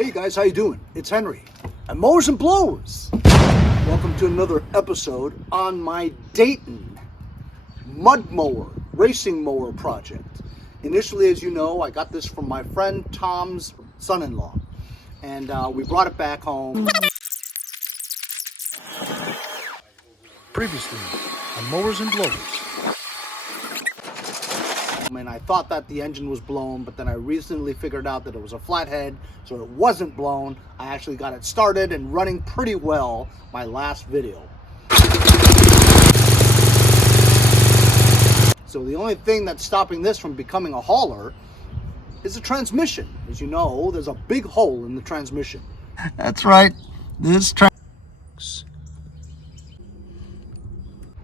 Hey guys, how you doing? It's Henry at Mowers and Blowers. Welcome to another episode on my Dayton mud mower, racing mower project. Initially, as you know, I got this from my friend Tom's son-in-law, and we brought it back home. Previously on Mowers and Blowers. And I thought that the engine was blown, but then I recently figured out that it was a flathead, so it wasn't blown. I actually got it started and running pretty well my last video. So the only thing that's stopping this from becoming a hauler is the transmission. As you know, there's a big hole in the transmission. That's right.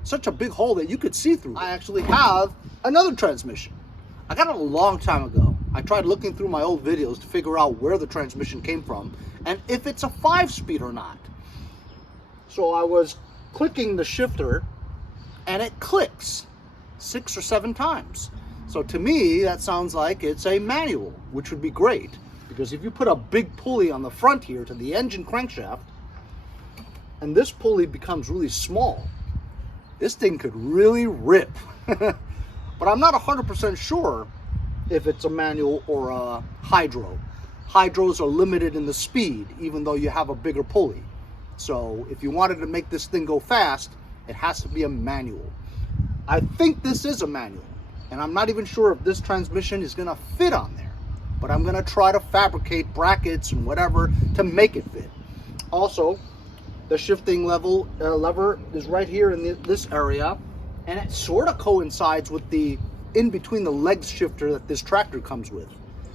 Such a big hole that you could see through. I actually have another transmission. I got it a long time ago. I tried looking through my old videos to figure out where the transmission came from and if it's a 5-speed or not. So I was clicking the shifter and it clicks 6 or 7 times. So to me, that sounds like it's a manual, which would be great, because if you put a big pulley on the front here to the engine crankshaft and this pulley becomes really small, this thing could really rip. But I'm not 100% sure if it's a manual or a hydro. Hydros are limited in the speed, even though you have a bigger pulley. So if you wanted to make this thing go fast, it has to be a manual. I think this is a manual, and I'm not even sure if this transmission is gonna fit on there, but I'm gonna try to fabricate brackets and whatever to make it fit. Also, the shifting lever is right here in this area, and it sort of coincides with the in between the legs shifter that this tractor comes with.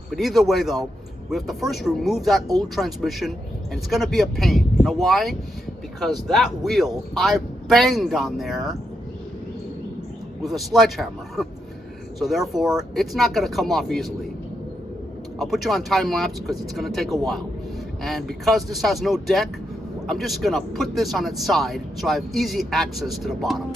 But either way though, we have to first remove that old transmission, and it's gonna be a pain. You know why? Because that wheel, I banged on there with a sledgehammer. So therefore, it's not gonna come off easily. I'll put you on time lapse because it's gonna take a while. And because this has no deck, I'm just gonna put this on its side so I have easy access to the bottom.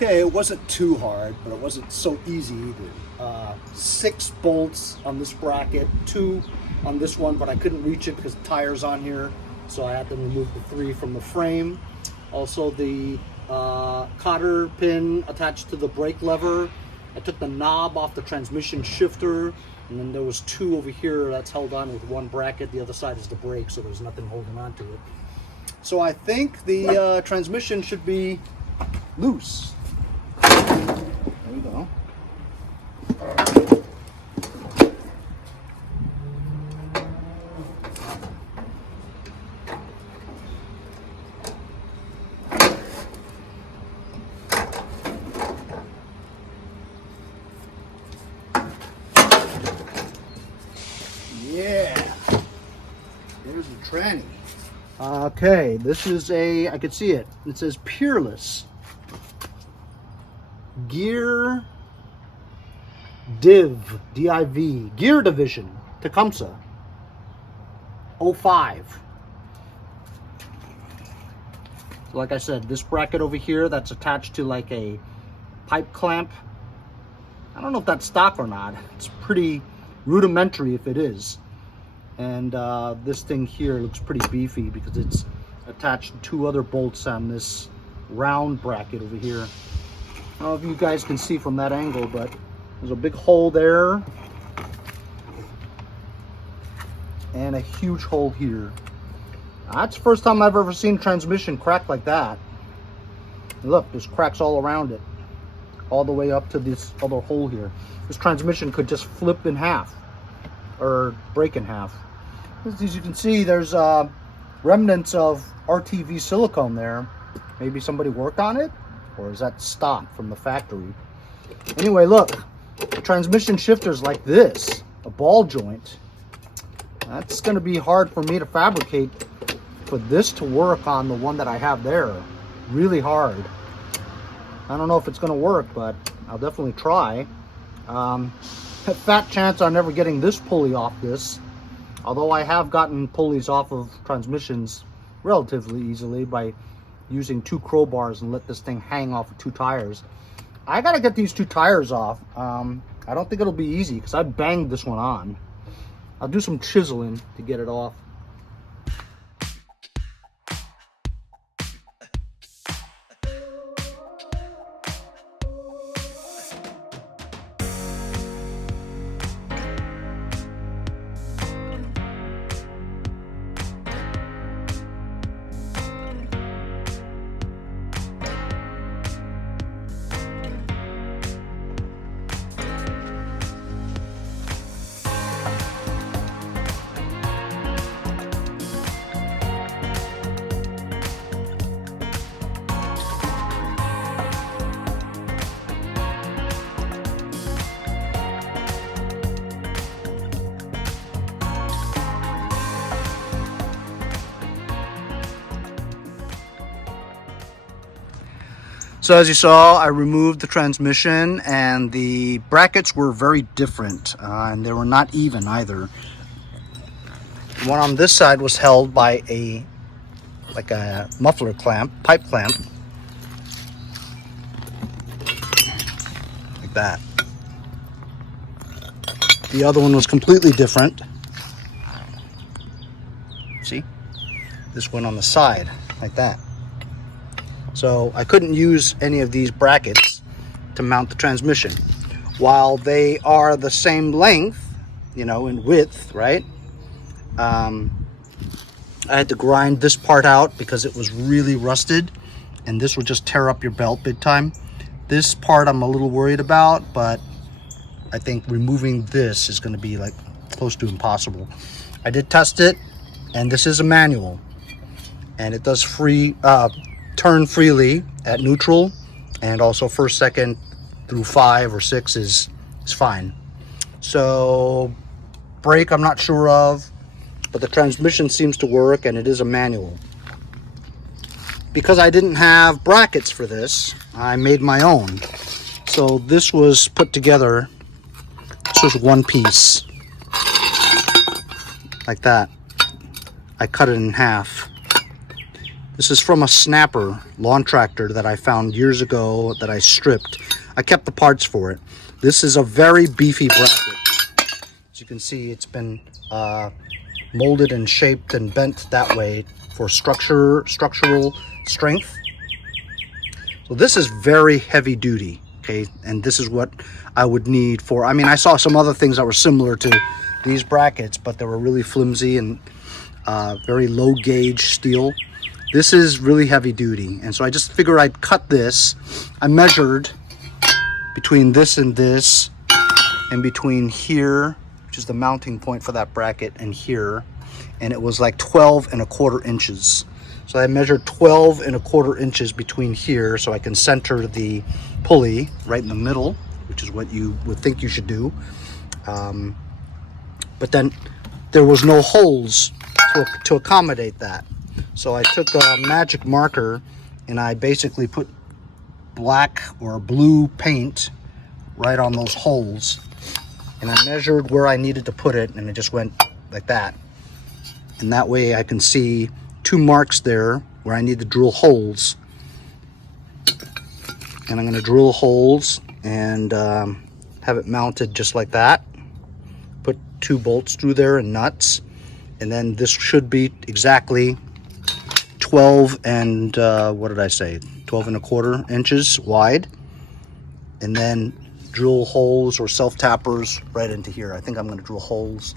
Okay, it wasn't too hard, but it wasn't so easy either. 6 bolts on this bracket, 2 on this one, but I couldn't reach it because the tire's on here, so I had to remove the 3 from the frame. Also the cotter pin attached to the brake lever. I took the knob off the transmission shifter, and then there was 2 over here that's held on with 1 bracket. The other side is the brake, so there's nothing holding on to it. So I think the transmission should be loose. There we go. Yeah. There's the tranny. Okay, this is I could see it. It says Peerless Gear Div, Gear Division, Tecumseh, 05. So like I said, this bracket over here that's attached to like a pipe clamp, I don't know if that's stock or not. It's pretty rudimentary if it is. And this thing here looks pretty beefy because it's attached to 2 other bolts on this round bracket over here. I don't know if you guys can see from that angle, but there's a big hole there and a huge hole here. That's the first time I've ever seen transmission crack like that. Look, there's cracks all around it, all the way up to this other hole here. This transmission could just flip in half or break in half. As you can see, there's remnants of RTV silicone there. Maybe somebody worked on it, or is that stock from the factory? Anyway, look, the transmission shifter's like this, a ball joint. That's going to be hard for me to fabricate for this to work on the one that I have there. Really hard. I don't know if it's going to work, but I'll definitely try. Fat chance I'm never getting this pulley off this. Although I have gotten pulleys off of transmissions relatively easily by using 2 crowbars and let this thing hang off of 2 tires. I gotta get these 2 tires off. I don't think it'll be easy because I banged this one on. I'll do some chiseling to get it off. So as you saw, I removed the transmission and the brackets were very different and they were not even either. The one on this side was held by a muffler clamp, pipe clamp, like that. The other one was completely different. See? This one on the side, like that. So I couldn't use any of these brackets to mount the transmission. While they are the same length, you know, in width, right? I had to grind this part out because it was really rusted and this would just tear up your belt big time. This part I'm a little worried about, but I think removing this is going to be like close to impossible. I did test it and this is a manual and it does turn freely at neutral, and also first, second through 5 or 6 is fine. So brake I'm not sure of, but the transmission seems to work and it is a manual. Because I didn't have brackets for this, I made my own. So this was put together, this was one piece like that. I cut it in half. This is from a snapper lawn tractor that I found years ago that I stripped. I kept the parts for it. This is a very beefy bracket. As you can see, it's been molded and shaped and bent that way for structural strength. So this is very heavy duty, okay? And this is what I would need for, I mean, I saw some other things that were similar to these brackets, but they were really flimsy and very low gauge steel. This is really heavy duty, and so I just figured I'd cut this. I measured between this and between here, which is the mounting point for that bracket, and here, and it was like 12¼ inches. So I measured 12¼ inches between here so I can center the pulley right in the middle, which is what you would think you should do. But then there was no holes to accommodate that. So I took a magic marker and I basically put black or blue paint right on those holes. And I measured where I needed to put it and it just went like that. And that way I can see 2 marks there where I need to drill holes. And I'm going to drill holes and have it mounted just like that. Put 2 bolts through there and nuts. And then this should be exactly 12 and what did I say, 12¼ inches wide, and then drill holes or self tappers right into here. I think I'm going to drill holes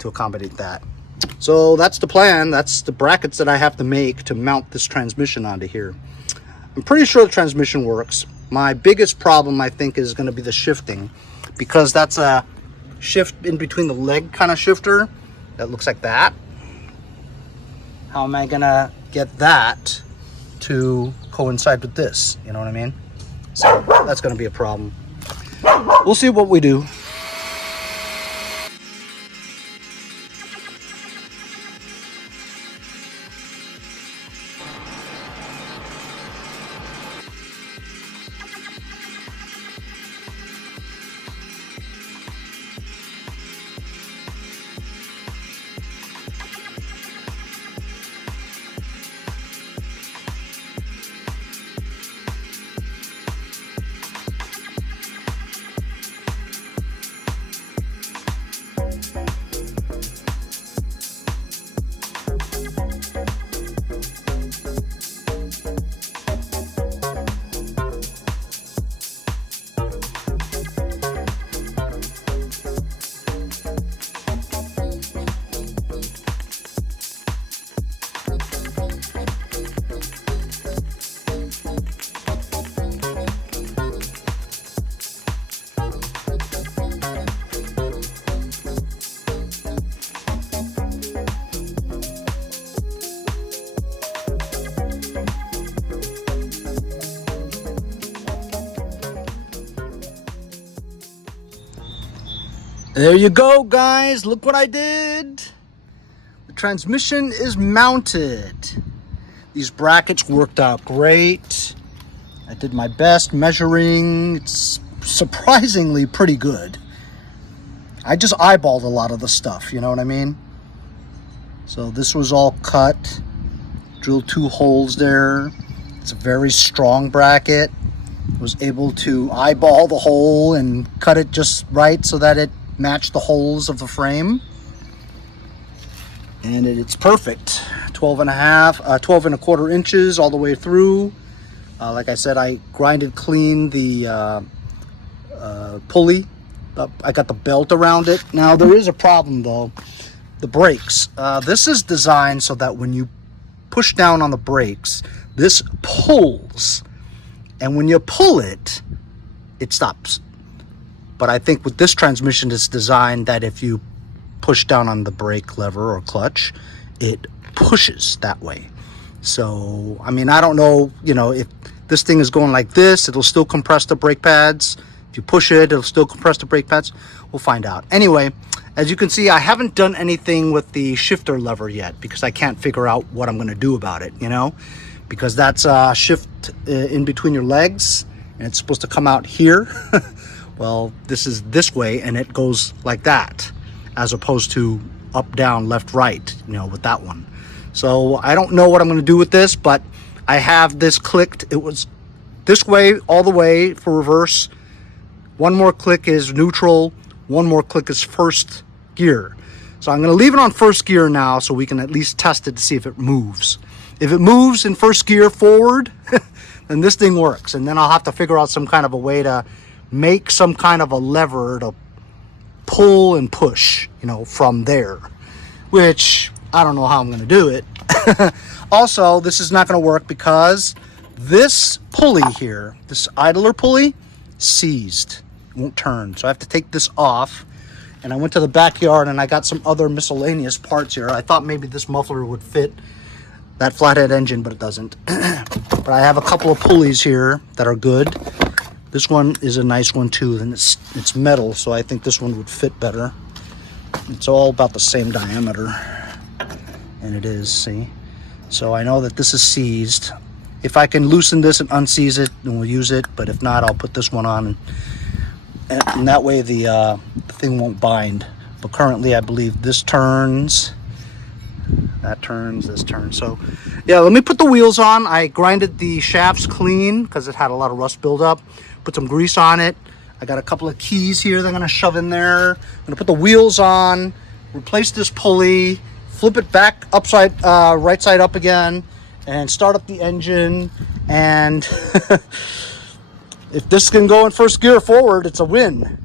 to accommodate that. So that's the plan. That's the brackets that I have to make to mount this transmission onto here. I'm pretty sure the transmission works. My biggest problem, I think, is going to be the shifting, because that's a shift in between the leg kind of shifter that looks like that. How am I gonna get that to coincide with this? You know what I mean? So that's gonna be a problem. We'll see what we do. There you go, guys. Look what I did. The transmission is mounted. These brackets worked out great. I did my best measuring. It's surprisingly pretty good. I just eyeballed a lot of the stuff, you know what I mean? So this was all cut. Drilled 2 holes there. It's a very strong bracket. Was able to eyeball the hole and cut it just right so that it matched the holes of the frame. And it's perfect. 12 and a quarter inches all the way through. Like I said, I grinded clean the pulley. I got the belt around it. Now there is a problem though. The brakes. This is designed so that when you push down on the brakes, this pulls. And when you pull it, it stops. But I think with this transmission, it's designed that if you push down on the brake lever or clutch, it pushes that way. So, I mean, I don't know, you know, if this thing is going like this, it'll still compress the brake pads. If you push it, it'll still compress the brake pads. We'll find out. Anyway, as you can see, I haven't done anything with the shifter lever yet because I can't figure out what I'm going to do about it, you know, because that's a shift in between your legs and it's supposed to come out here. Well, this is this way and it goes like that as opposed to up, down, left, right, you know, with that one. So I don't know what I'm going to do with this, but I have this clicked. It was this way all the way for reverse. One more click is neutral. One more click is first gear. So I'm going to leave it on first gear now so we can at least test it to see if it moves. If it moves in first gear forward, then this thing works. And then I'll have to figure out some kind of a way to make some kind of a lever to pull and push, you know, from there, which I don't know how I'm going to do it. Also, this is not going to work because this pulley here, this idler pulley, seized. It won't turn. So I have to take this off. And I went to the backyard and I got some other miscellaneous parts here. I thought maybe this muffler would fit that flathead engine, but it doesn't. But I have a couple of pulleys here that are good. This one is a nice one too, and it's metal, so I think this one would fit better. It's all about the same diameter, and it is, see? So I know that this is seized. If I can loosen this and unseize it, then we'll use it, but if not, I'll put this one on, and that way the thing won't bind. But currently, I believe this turns, that turns, this turns. So yeah, let me put the wheels on. I grinded the shafts clean because it had a lot of rust buildup. Put some grease on it. I got a couple of keys here that I'm gonna shove in there. I'm gonna put the wheels on, replace this pulley, flip it back upside, right side up again, and start up the engine. And if this can go in first gear forward, it's a win.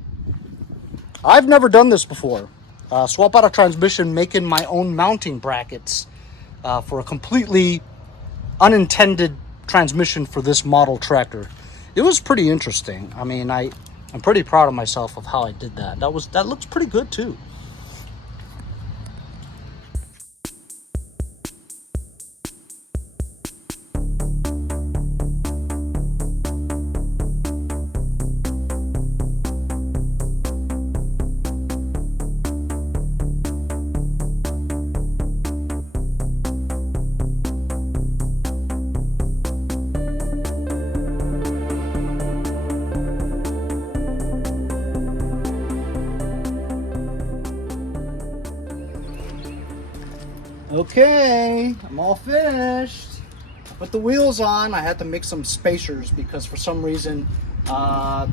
I've never done this before. Swap out a transmission, making my own mounting brackets for a completely unintended transmission for this model tractor. It was pretty interesting. I mean, I'm pretty proud of myself of how I did that. That looks pretty good too. Okay, I'm all finished. Put the wheels on. I had to make some spacers because for some reason, I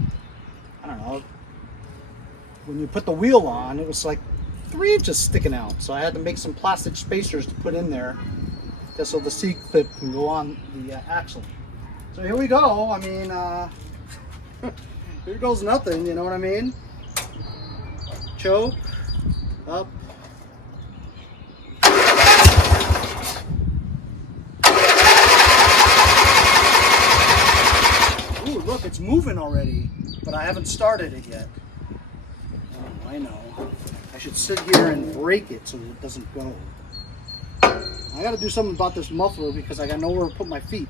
don't know, when you put the wheel on, it was like 3 inches sticking out. So I had to make some plastic spacers to put in there just so the C-clip can go on the axle. So here we go. I mean, here goes nothing, you know what I mean? Choke, up. Ooh, look, it's moving already, but I haven't started it yet. Oh, I know. I should sit here and break it so it doesn't go. I gotta do something about this muffler because I got nowhere to put my feet.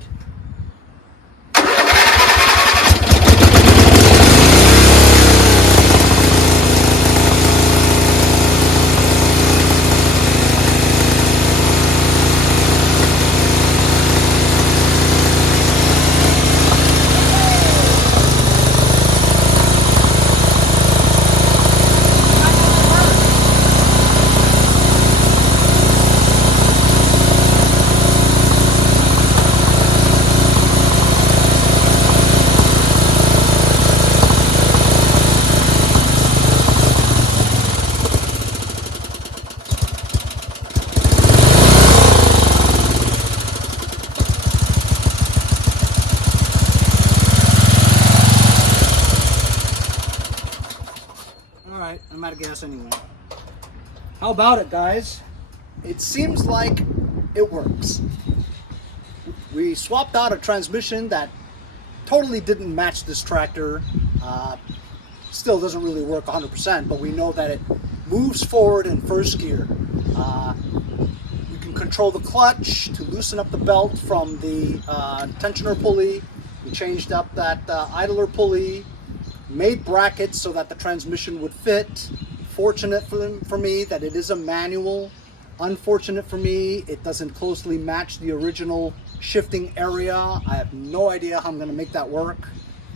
Alright, I'm out of gas anyway. How about it, guys? It seems like it works. We swapped out a transmission that totally didn't match this tractor. Still doesn't really work 100%, but we know that it moves forward in first gear. You can control the clutch to loosen up the belt from the tensioner pulley. We changed up that idler pulley, made brackets so that the transmission would fit. Fortunate for me that it is a manual. Unfortunate for me, it doesn't closely match the original shifting area. I have no idea how I'm going to make that work,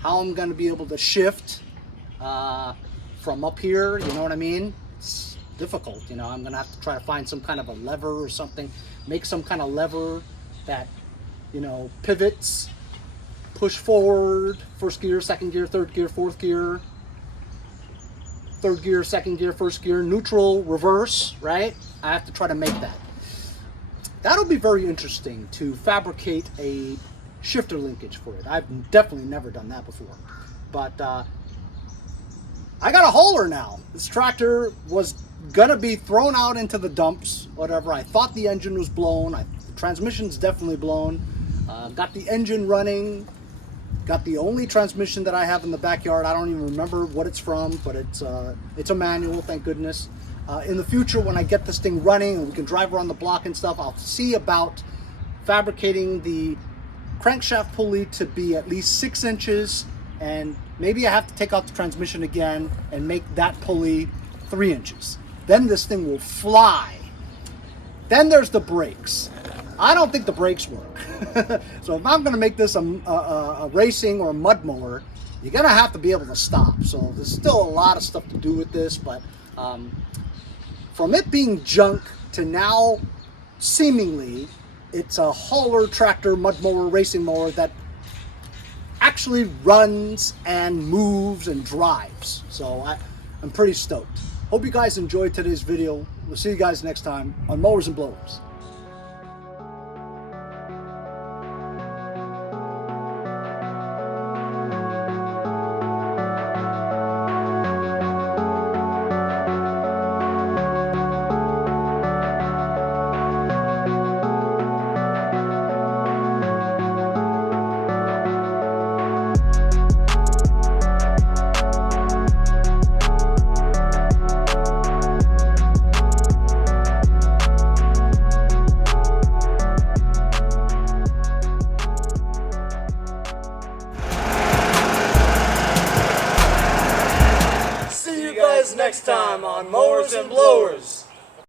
how I'm going to be able to shift from up here, you know what I mean? It's difficult, you know. I'm going to have to try to find some kind of a lever or something, make some kind of lever that, you know, pivots, push forward, first gear, second gear, third gear, fourth gear, third gear, second gear, first gear, neutral, reverse, right? I have to try to make that. That'll be very interesting to fabricate a shifter linkage for it. I've definitely never done that before. But I got a hauler now. This tractor was gonna be thrown out into the dumps, whatever. I thought the engine was blown. The transmission's definitely blown. Got the engine running. Got the only transmission that I have in the backyard. I don't even remember what it's from, but it's a manual, thank goodness. In the future, when I get this thing running and we can drive around the block and stuff, I'll see about fabricating the crankshaft pulley to be at least 6 inches, and maybe I have to take out the transmission again and make that pulley 3 inches. Then this thing will fly. Then there's the brakes. I don't think the brakes work. So if I'm going to make this a racing or a mud mower, you're going to have to be able to stop. So there's still a lot of stuff to do with this, but from it being junk to now seemingly it's a hauler, tractor, mud mower, racing mower that actually runs and moves and drives. So I'm pretty stoked. Hope you guys enjoyed today's video. We'll see you guys next time on Mowers and Blowers. Next time on Mowers and Blowers.